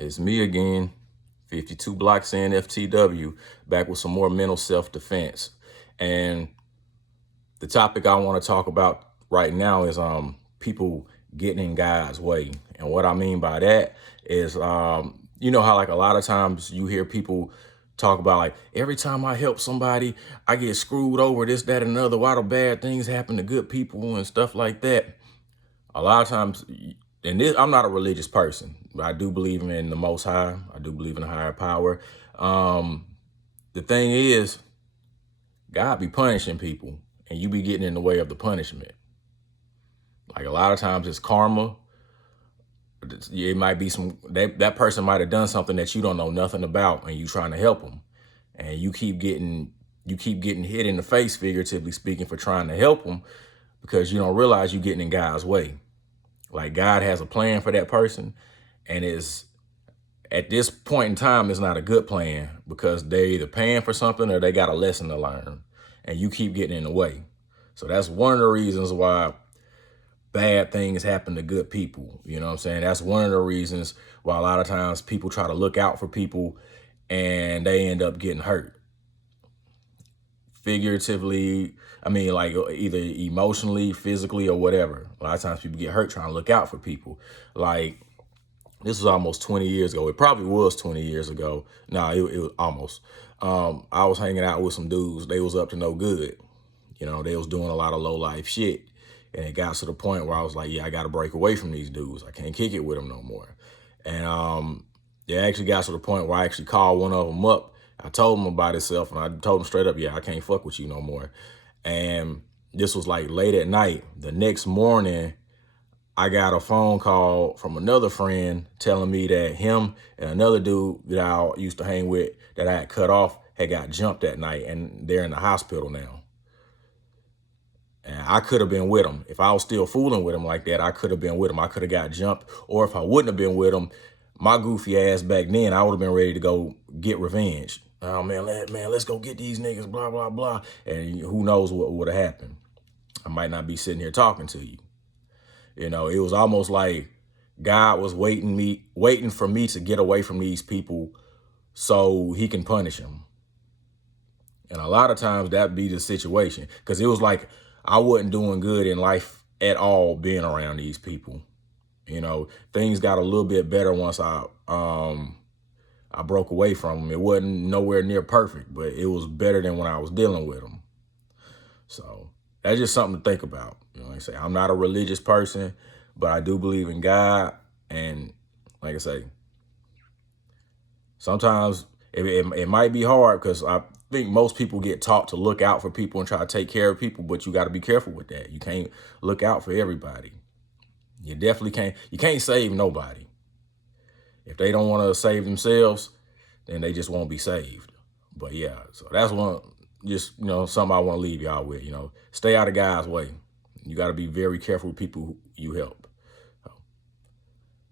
It's me again, 52 Blocks NFTW, back with some more mental self-defense. And the topic I want to talk about right now is people getting in God's way. And what I mean by that is, you know how like a lot of times you hear people talk about like, every time I help somebody, I get screwed over, this, that, and another. Why do bad things happen to good people and stuff like that? A lot of times, and this, I'm not a religious person, but I do believe in the Most High. I do believe in a higher power. The thing is, God be punishing people, and you be getting in the way of the punishment. Like a lot of times it's karma. It might be that person might have done something that you don't know nothing about, and you trying to help them, and you keep getting hit in the face, figuratively speaking, for trying to help them, because you don't realize you're getting in God's way. Like God has a plan for that person, and is at this point in time, it's not a good plan, because they're either paying for something or they got a lesson to learn, and you keep getting in the way. So that's one of the reasons why bad things happen to good people. You know what I'm saying? That's one of the reasons why a lot of times people try to look out for people and they end up getting hurt. Figuratively, I mean, like either emotionally, physically, or whatever. A lot of times people get hurt trying to look out for people. Like, this was almost 20 years ago. It probably was 20 years ago. No, it was almost. I was hanging out with some dudes. They was up to no good. You know, they was doing a lot of low life shit. And it got to the point where I was like, yeah, I got to break away from these dudes. I can't kick it with them no more. And it actually got to the point where I actually called one of them up. I told him about himself, and I told him straight up, yeah, I can't fuck with you no more. And this was like late at night. The next morning, I got a phone call from another friend telling me that him and another dude that I used to hang with that I had cut off had got jumped that night, and they're in the hospital now. And I could have been with him. If I was still fooling with him like that, I could have been with him. I could have got jumped. Or if I wouldn't have been with him, my goofy ass back then, I would have been ready to go get revenge. Oh, man, let's go get these niggas, blah, blah, blah. And who knows what would have happened. I might not be sitting here talking to you. You know, it was almost like God was waiting for me to get away from these people so he can punish them. And a lot of times that'd be the situation, because it was like I wasn't doing good in life at all being around these people. You know, things got a little bit better once I broke away from them. It wasn't nowhere near perfect, but it was better than when I was dealing with them. So that's just something to think about. You know, like I say, I'm not a religious person, but I do believe in God. And like I say, sometimes it might be hard, because I think most people get taught to look out for people and try to take care of people, but you got to be careful with that. You can't look out for everybody. You definitely can't. You can't save nobody. If they don't want to save themselves, then they just won't be saved. But yeah, so that's something I want to leave y'all with. You know, stay out of God's way. You got to be very careful with people you help. So,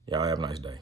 y'all have a nice day.